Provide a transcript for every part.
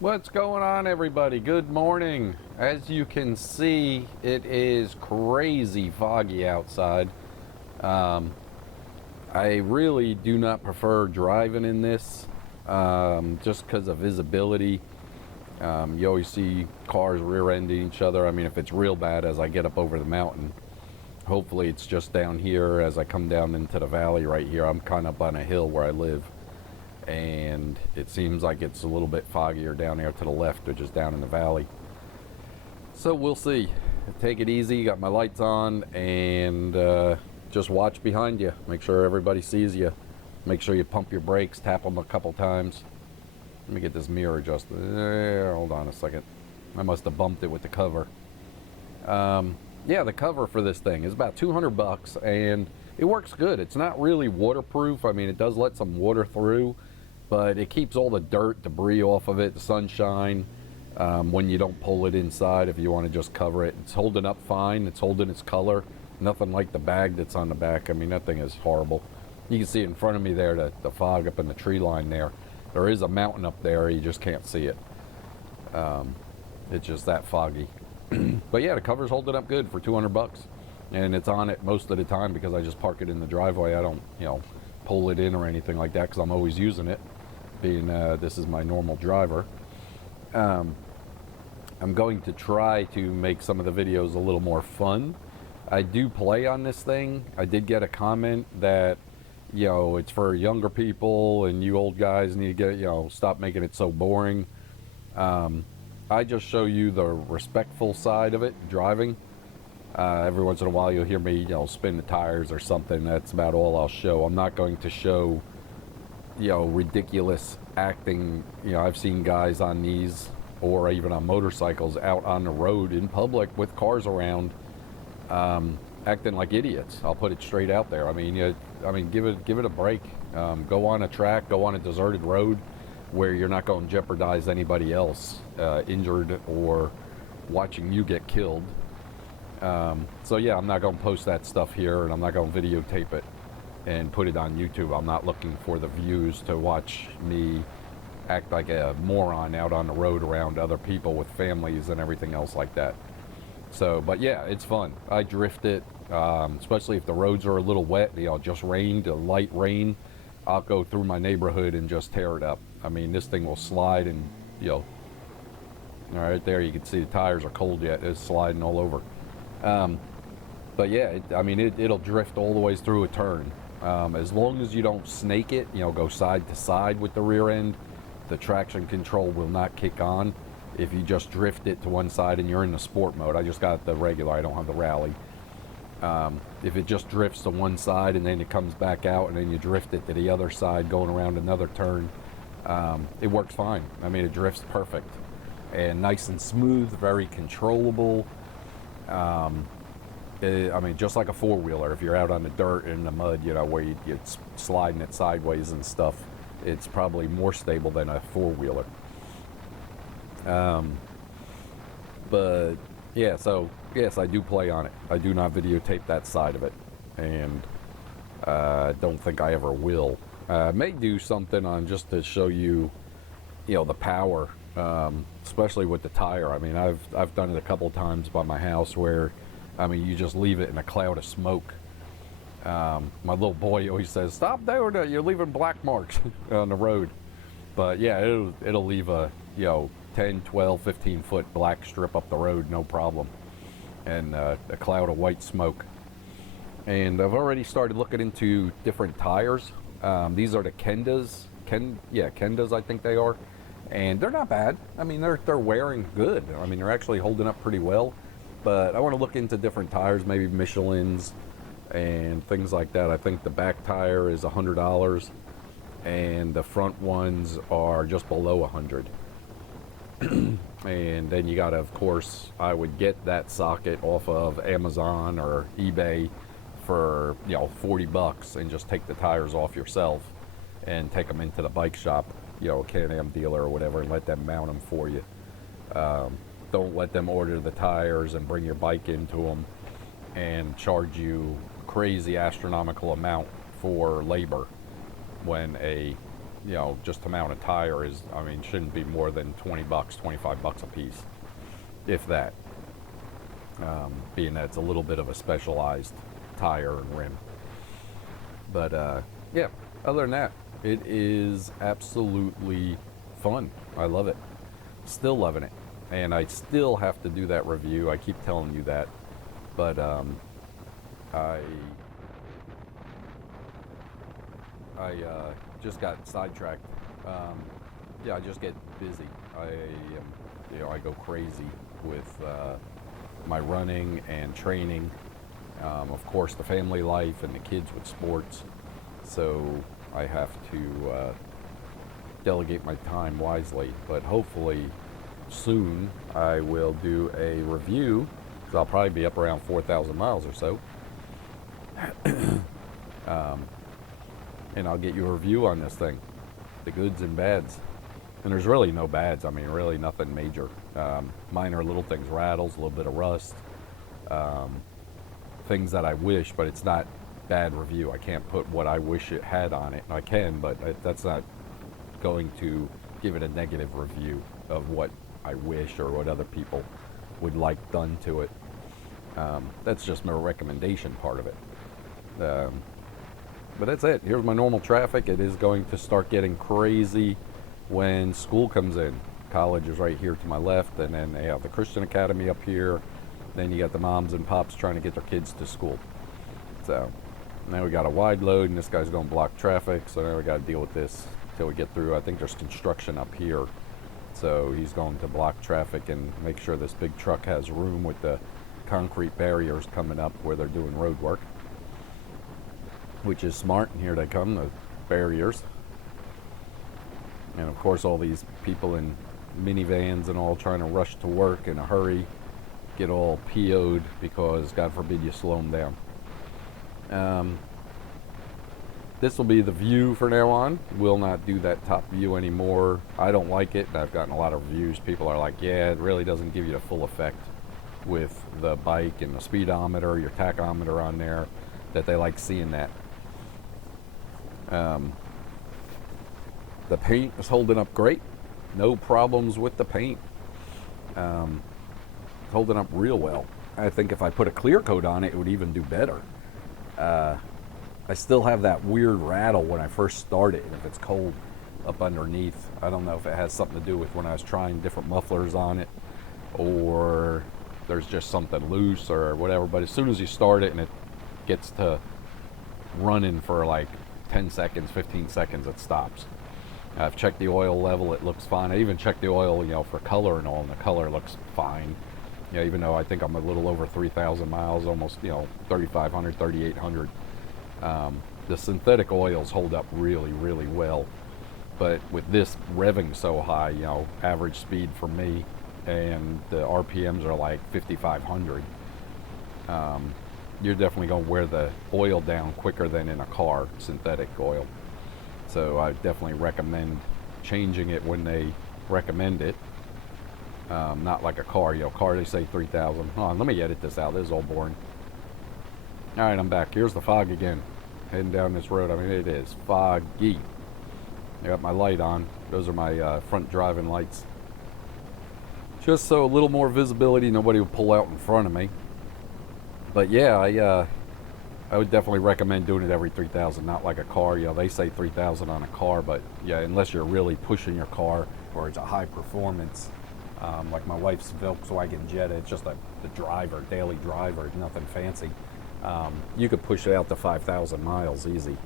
What's going on, everybody? Good morning. As you can see, it is crazy foggy outside. I really do not prefer driving in this, just because of visibility. You always see cars rear-ending each other. I mean, if it's real bad as I get up over the mountain, hopefully it's just down here as I come down into the valley right here. I'm kind of up on a hill where I live, and it seems like it's a little bit foggier down there to the left, which is down in the valley. So we'll see. Take it easy. Got my lights on, and just watch behind you. Make sure everybody sees you. Make sure you pump your brakes, tap them a couple times. Let me get this mirror adjusted. Hold on a second. I must have bumped it with the cover. Yeah, the cover for this thing is about 200 bucks, and it works good. It's not really waterproof. I mean, it does let some water through, but it keeps all the dirt, debris off of it, the sunshine, when you don't pull it inside if you want to just cover it. It's holding up fine. It's holding its color. Nothing like the bag that's on the back. I mean, that thing is horrible. You can see in front of me there, the fog up in the tree line there. There is a mountain up there. You just can't see it. It's just that foggy. But yeah, the cover's holding up good for 200 bucks. And it's on it most of the time because I just park it in the driveway. I don't, pull it in or anything like that because I'm always using it, being this is my normal driver. I'm going to try to make some of the videos a little more fun. I do play on this thing. I did get a comment that, it's for younger people and you old guys need to get, stop making it so boring. I just show you the respectful side of it, driving. Every once in a while you'll hear me, spin the tires or something. That's about all I'll show. I'm not going to show, ridiculous acting. I've seen guys on these or even on motorcycles out on the road in public with cars around, acting like idiots. I'll put it straight out there. I mean, give it a break. Go on a track, go on a deserted road where you're not going to jeopardize anybody else injured or watching you get killed. So yeah, I'm not going to post that stuff here, and I'm not going to videotape it and put it on YouTube. I'm not looking for the views to watch me act like a moron out on the road around other people with families and everything else like that. So, but yeah, it's fun. I drift it, especially if the roads are a little wet, just rained, a light rain. I'll go through my neighborhood and just tear it up. I mean, this thing will slide and, all right there, you can see the tires are cold yet. It's sliding all over. But yeah, it'll drift all the way through a turn. As long as you don't snake it, go side to side with the rear end, the traction control will not kick on. If you just drift it to one side and you're in the sport mode, I just got the regular, I don't have the rally. If it just drifts to one side and then it comes back out and then you drift it to the other side going around another turn, it works fine. I mean, it drifts perfect and nice and smooth, very controllable. Just like a four-wheeler, if you're out on the dirt and the mud, where you're sliding it sideways and stuff, it's probably more stable than a four-wheeler. But yeah, so yes, I do play on it. I do not videotape that side of it, and don't think I ever will. I may do something on just to show you, the power, especially with the tire. I mean, I've done it a couple times by my house where, you just leave it in a cloud of smoke. My little boy always says, "Stop doing that. You're leaving black marks on the road." But yeah, it'll leave a 10, 12, 15 foot black strip up the road, no problem, and a cloud of white smoke. And I've already started looking into different tires. These are the Kendas. Kendas, I think they are, and they're not bad. I mean, they're wearing good. I mean, they're actually holding up pretty well. But I want to look into different tires, maybe Michelin's and things like that. I think the back tire is $100, and the front ones are just below $100. And then you got to, of course, I would get that socket off of Amazon or eBay for 40 bucks and just take the tires off yourself and take them into the bike shop, a Can-Am dealer or whatever, and let them mount them for you. Don't let them order the tires and bring your bike into them and charge you crazy astronomical amount for labor when a just to mount a tire is, I mean, shouldn't be more than 20 bucks, 25 bucks a piece, if that. Being that it's a little bit of a specialized tire and rim. But yeah, other than that, it is absolutely fun. I love it. Still loving it. And I still have to do that review. I keep telling you that. But I just got sidetracked. Yeah, I just get busy. I go crazy with my running and training. Of course, the family life and the kids with sports. So I have to delegate my time wisely. But hopefully soon I will do a review, because I'll probably be up around 4,000 miles or so. And I'll get you a review on this thing, the goods and bads. And there's really no bads. I mean, really nothing major. Minor little things, rattles, a little bit of rust, things that I wish, but it's not bad review. I can't put what I wish it had on it. I can, but that's not going to give it a negative review of what I wish or what other people would like done to it. That's just my recommendation part of it. But that's it. Here's my normal traffic. It is going to start getting crazy when school comes in. College is right here to my left, and then they have the Christian Academy up here. Then you got the moms and pops trying to get their kids to school. So now we got a wide load, and this guy's going to block traffic. So now we got to deal with this till we get through. I think there's construction up here, so he's going to block traffic and make sure this big truck has room with the concrete barriers coming up where they're doing road work, which is smart. And here they come, the barriers. And of course all these people in minivans and all trying to rush to work in a hurry, get all PO'd because God forbid you slow them down. This will be the view for now on. Will not do that top view anymore. I don't like it. I've gotten a lot of reviews. People are like, yeah, it really doesn't give you the full effect with the bike and the speedometer, your tachometer on there, that they like seeing that. The paint is holding up great. No problems with the paint. Holding up real well. I think if I put a clear coat on it, it would even do better. I still have that weird rattle when I first started, if it's cold up underneath. I don't know if it has something to do with when I was trying different mufflers on it, or there's just something loose or whatever. But as soon as you start it and it gets to running for like 10 seconds, 15 seconds, it stops. I've checked the oil level, it looks fine. I even checked the oil, for color and all, and the color looks fine. Even though I think I'm a little over 3,000 miles, almost, 3,500, 3,800. The synthetic oils hold up really, really well. But with this revving so high, average speed for me, and the RPMs are like 5,500, you're definitely going to wear the oil down quicker than in a car, synthetic oil. So I definitely recommend changing it when they recommend it. Not like a car. Car they say 3,000. Hold on, let me edit this out. This is all boring. All right, I'm back. Here's the fog again. Heading down this road. I mean, it is foggy. I got my light on. Those are my front driving lights. Just so a little more visibility. Nobody will pull out in front of me. But yeah, I would definitely recommend doing it every 3,000, not like a car. They say 3,000 on a car, but yeah, unless you're really pushing your car or it's a high performance, like my wife's Volkswagen Jetta, it's just the driver, daily driver, nothing fancy. You could push it out to 5,000 miles easy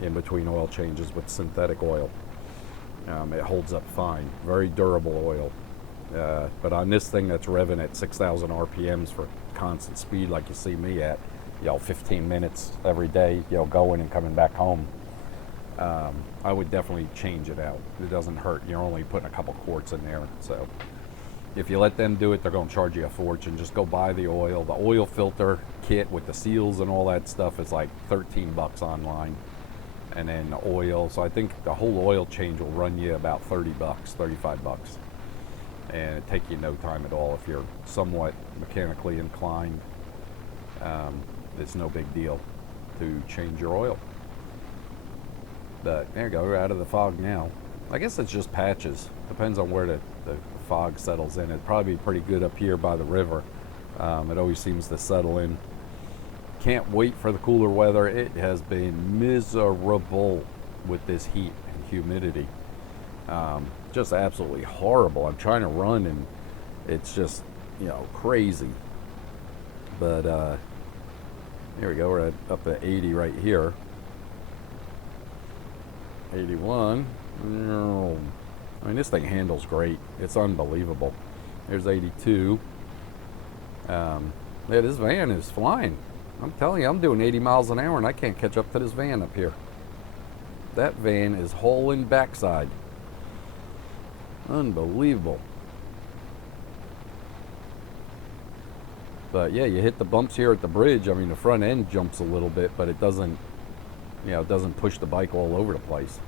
in between oil changes with synthetic oil. It holds up fine, very durable oil. But on this thing that's revving at 6,000 RPMs for constant speed, like you see me at, 15 minutes every day, going and coming back home, I would definitely change it out. It doesn't hurt. You're only putting a couple quarts in there. So if you let them do it, they're going to charge you a fortune. Just go buy the oil. The oil filter kit with the seals and all that stuff is like 13 bucks online. And then the oil. So I think the whole oil change will run you about 30 bucks, 35 bucks. And it take you no time at all if you're somewhat mechanically inclined. It's no big deal to change your oil. But there you go, we're out of the fog now. I guess it's just patches. Depends on where the fog settles in. It'd probably be pretty good up here by the river. It always seems to settle in. Can't wait for the cooler weather. It has been miserable with this heat and humidity. Just absolutely horrible. I'm trying to run and it's just, crazy. But here we go. We're up at 80 right here. 81. I mean, this thing handles great. It's unbelievable. There's 82. Yeah, this van is flying. I'm telling you, I'm doing 80 miles an hour and I can't catch up to this van up here. That van is hauling backside. Unbelievable. But yeah, you hit the bumps here at the bridge. I mean, the front end jumps a little bit, but it doesn't, it doesn't push the bike all over the place.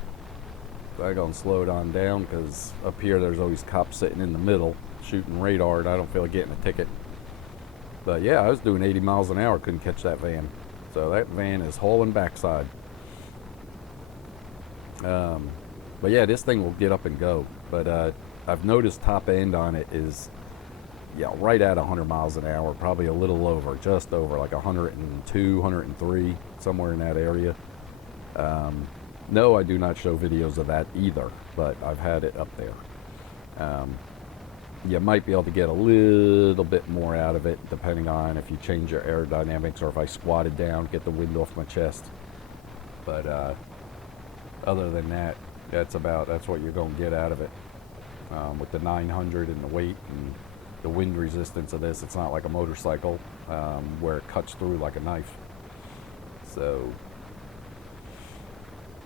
So I'm going to slow it on down because up here there's always cops sitting in the middle shooting radar and I don't feel like getting a ticket. But yeah, I was doing 80 miles an hour, couldn't catch that van. So that van is hauling backside. But yeah, this thing will get up and go. But I've noticed top end on it is right at 100 miles an hour, probably a little over, just over, like 102, 103, somewhere in that area. No, I do not show videos of that either, but I've had it up there. You might be able to get a little bit more out of it, depending on if you change your aerodynamics or if I squatted down, get the wind off my chest. But other than that, that's what you're going to get out of it. With the 900 and the weight and the wind resistance of this, it's not like a motorcycle where it cuts through like a knife. So,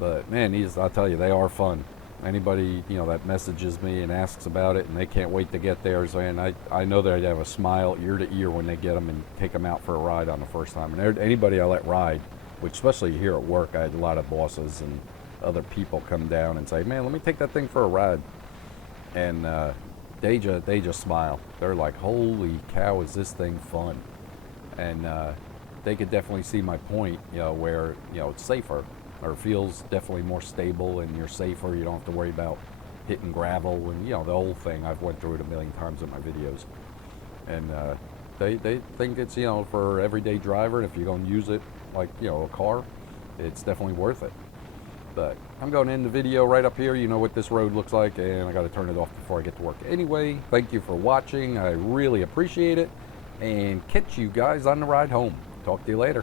but man, I'll tell you, they are fun. Anybody that messages me and asks about it and they can't wait to get theirs, and I know they'd have a smile ear to ear when they get them and take them out for a ride on the first time. And anybody I let ride, which especially here at work, I had a lot of bosses and other people come down and say, man, let me take that thing for a ride. And they just smile. They're like, holy cow, is this thing fun? And they could definitely see my point, where it's safer, or feels definitely more stable, and you're safer. You don't have to worry about hitting gravel and the whole thing. I've went through it a million times in my videos. And they think it's for everyday driver, and if you're going to use it like a car, it's definitely worth it. But I'm going to end the video right up here. You know what this road looks like, and I got to turn it off before I get to work. Anyway, thank you for watching. I really appreciate it, and catch you guys on the ride home. Talk to you later.